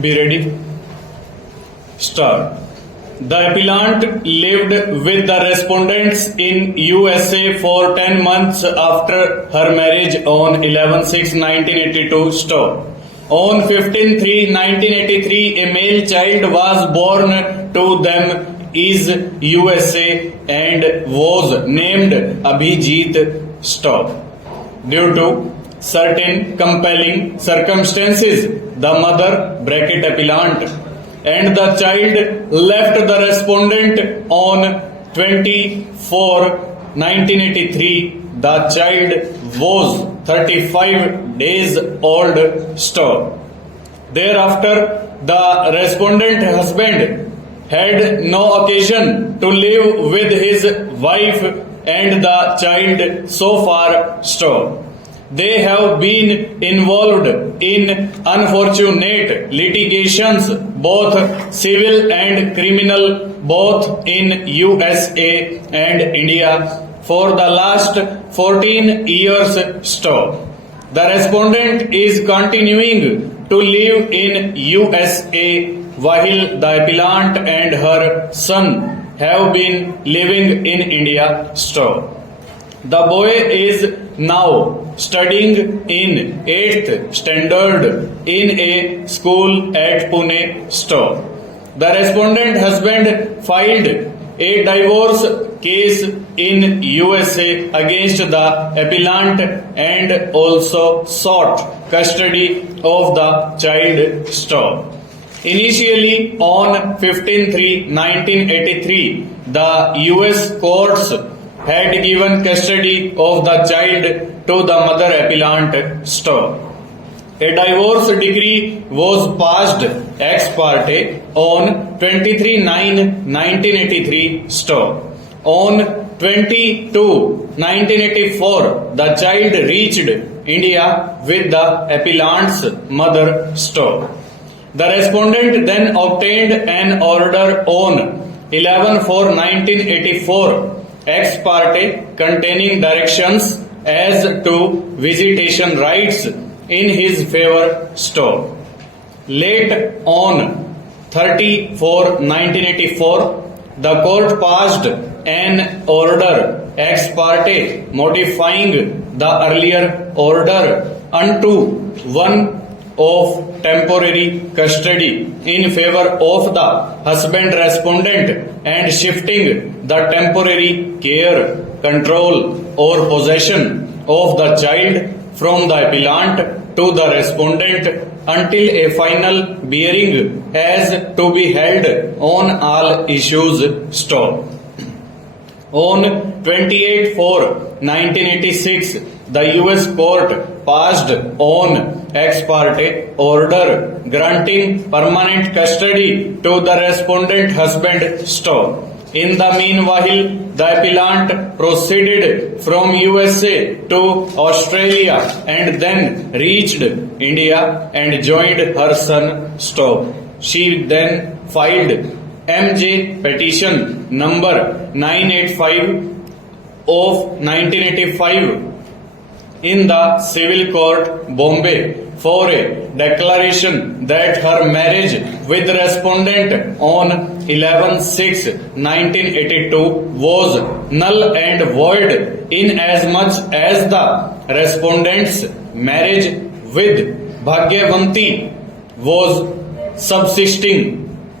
Be ready. Start. The appellant lived with the respondents in USA for 10 months after her marriage on 11/6/1982. Stop. On 15/3/1983, a male child was born to them is USA and was named Abhijit. Stop. Due to certain compelling circumstances, the mother (appellant) and the child left the respondent on 24/1983. The child was 35 days old. Stop. Thereafter, the respondent husband had no occasion to live with his wife and the child so far. Stop. They have been involved in unfortunate litigations, both civil and criminal, both in USA and India, for the last 14 years. Stop. The respondent is continuing to live in USA while the appellant and her son have been living in India. Stop. The boy is now studying in 8th standard in a school at Pune. Stop. The respondent husband filed a divorce case in USA against the appellant and also sought custody of the child. Stop. Initially, on 15/3/1983, the US courts had given custody of the child to the mother appellant. Stop. A divorce decree was passed ex parte on 23/9/1983. Stop. On 22/1984, the child reached India with the appellant's mother. Stop. The respondent then obtained an order on 11/4/1984 ex parte containing directions as to visitation rights in his favor. Stop. Late on 30/4/1984, the court passed an order ex parte modifying the earlier order unto one of temporary custody in favor of the husband respondent and shifting the temporary care, control or possession of the child from the appellant to the respondent until a final hearing has to be held on all issues. Stop. On 28/4/1986, the US court passed on ex parte order granting permanent custody to the respondent husband. Stop. In the meanwhile, the appellant proceeded from USA to Australia and then reached India and joined her son. Stop. She then filed MJ petition number 985 of 1985 in the Civil Court, Bombay, for a declaration that her marriage with respondent on 11/6/1982 was null and void inasmuch as the respondent's marriage with Bhagyavanti was subsisting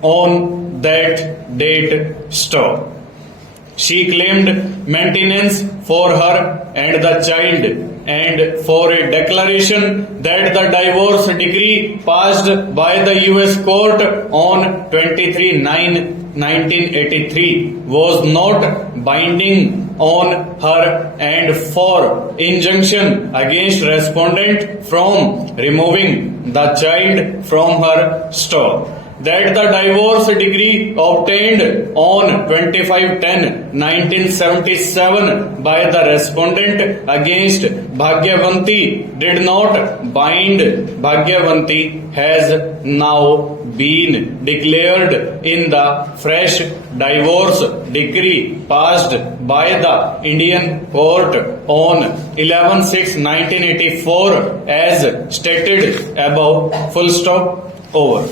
on that date. Stop. She claimed maintenance for her and the child and for a declaration that the divorce decree passed by the US court on 23/9/1983 was not binding on her and for injunction against respondent from removing the child from her. Stop. That the divorce decree obtained on 25/10/1977 by the respondent against Bhagyavanti did not bind Bhagyavanti has now been declared in the fresh divorce decree passed by the Indian court on 11/6/1984 as stated above. Full stop. Over.